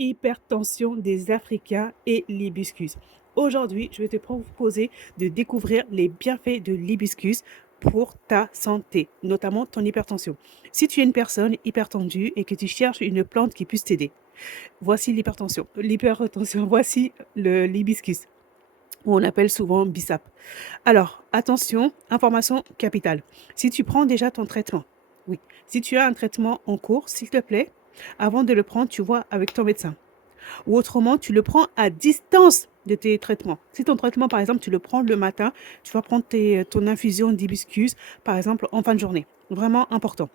hypertension des Africains et l'hibiscus. Aujourd'hui, je vais te proposer de découvrir les bienfaits de l'hibiscus pour ta santé, notamment ton hypertension. Si tu es une personne hypertendue et que tu cherches une plante qui puisse t'aider, voici l'hypertension. L'hypertension, voici l'hibiscus, ou on appelle souvent bissap. Alors, attention, information capitale. Si tu prends déjà ton traitement, oui, si tu as un traitement en cours, s'il te plaît, avant de le prendre, tu vois avec ton médecin. Ou autrement, tu le prends à distance de tes traitements. Si ton traitement, par exemple, tu le prends le matin, tu vas prendre ton infusion d'hibiscus, par exemple, en fin de journée. Vraiment important.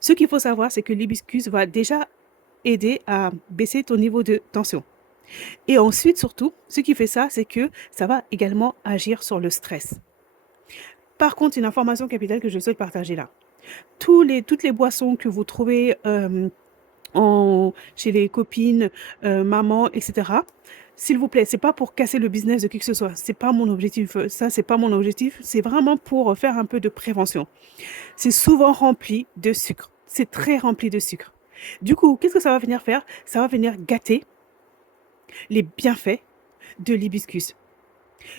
Ce qu'il faut savoir, c'est que l'hibiscus va déjà aider à baisser ton niveau de tension. Et ensuite, surtout, ce qui fait ça, c'est que ça va également agir sur le stress. Par contre, une information capitale que je souhaite partager là. Toutes les boissons que vous trouvez chez les copines, mamans, etc. S'il vous plaît, c'est pas pour casser le business de qui que ce soit. C'est pas mon objectif. Ça, c'est pas mon objectif. C'est vraiment pour faire un peu de prévention. C'est souvent rempli de sucre. C'est très rempli de sucre. Du coup, qu'est-ce que ça va venir faire? Ça va venir gâter les bienfaits de l'hibiscus.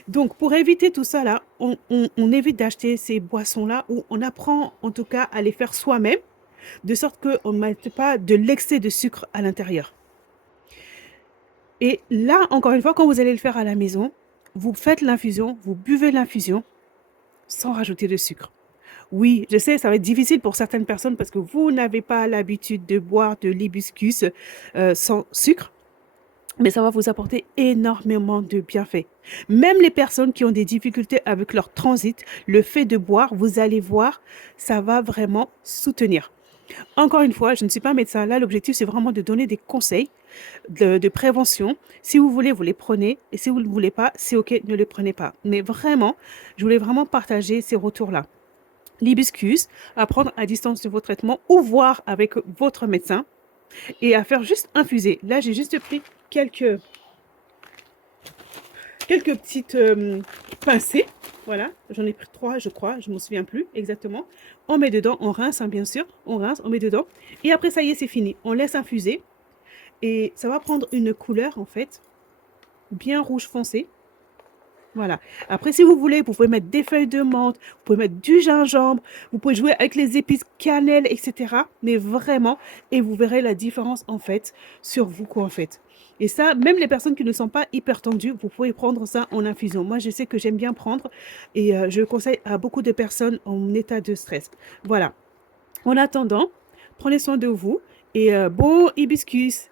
Donc, pour éviter tout ça là, on évite d'acheter ces boissons-là, ou on apprend en tout cas à les faire soi-même, de sorte qu'on ne mette pas de l'excès de sucre à l'intérieur. Et là, encore une fois, quand vous allez le faire à la maison, vous faites l'infusion, vous buvez l'infusion sans rajouter de sucre. Oui, je sais, ça va être difficile pour certaines personnes parce que vous n'avez pas l'habitude de boire de l'hibiscus sans sucre, mais ça va vous apporter énormément de bienfaits. Même les personnes qui ont des difficultés avec leur transit, le fait de boire, vous allez voir, ça va vraiment soutenir. Encore une fois, je ne suis pas médecin. Là, l'objectif, c'est vraiment de donner des conseils de prévention. Si vous voulez, vous les prenez. Et si vous ne voulez pas, c'est OK, ne les prenez pas. Mais vraiment, je voulais vraiment partager ces retours-là. L'hibiscus, à prendre à distance de vos traitements ou voir avec votre médecin et à faire juste infuser. Là, j'ai juste pris quelques petites pincées. Voilà, j'en ai pris 3, je crois, je ne me souviens plus exactement. On met dedans, on rince, hein, bien sûr. On rince, on met dedans. Et après, ça y est, c'est fini. On laisse infuser. Et ça va prendre une couleur, en fait, bien rouge foncé. Voilà. Après, si vous voulez, vous pouvez mettre des feuilles de menthe, vous pouvez mettre du gingembre, vous pouvez jouer avec les épices cannelle, etc. Mais vraiment, et vous verrez la différence, en fait, sur vous, quoi, en fait. Et ça, même les personnes qui ne sont pas hyper tendues, vous pouvez prendre ça en infusion. Moi, je sais que j'aime bien prendre et je conseille à beaucoup de personnes en état de stress. Voilà. En attendant, prenez soin de vous et bon hibiscus.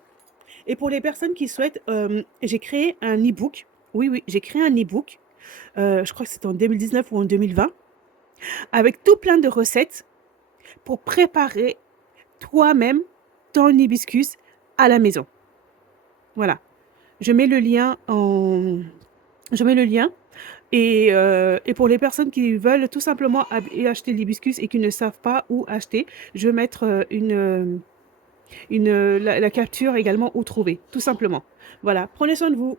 Et pour les personnes qui souhaitent, j'ai créé un e-book. Oui, oui, j'ai créé un e-book. Je crois que c'était en 2019 ou en 2020, avec tout plein de recettes pour préparer toi-même ton hibiscus à la maison. Voilà. Je mets le lien en... Je mets le lien. Et pour les personnes qui veulent tout simplement acheter l'hibiscus et qui ne savent pas où acheter, je vais mettre la capture également où trouver, tout simplement. Voilà, prenez soin de vous.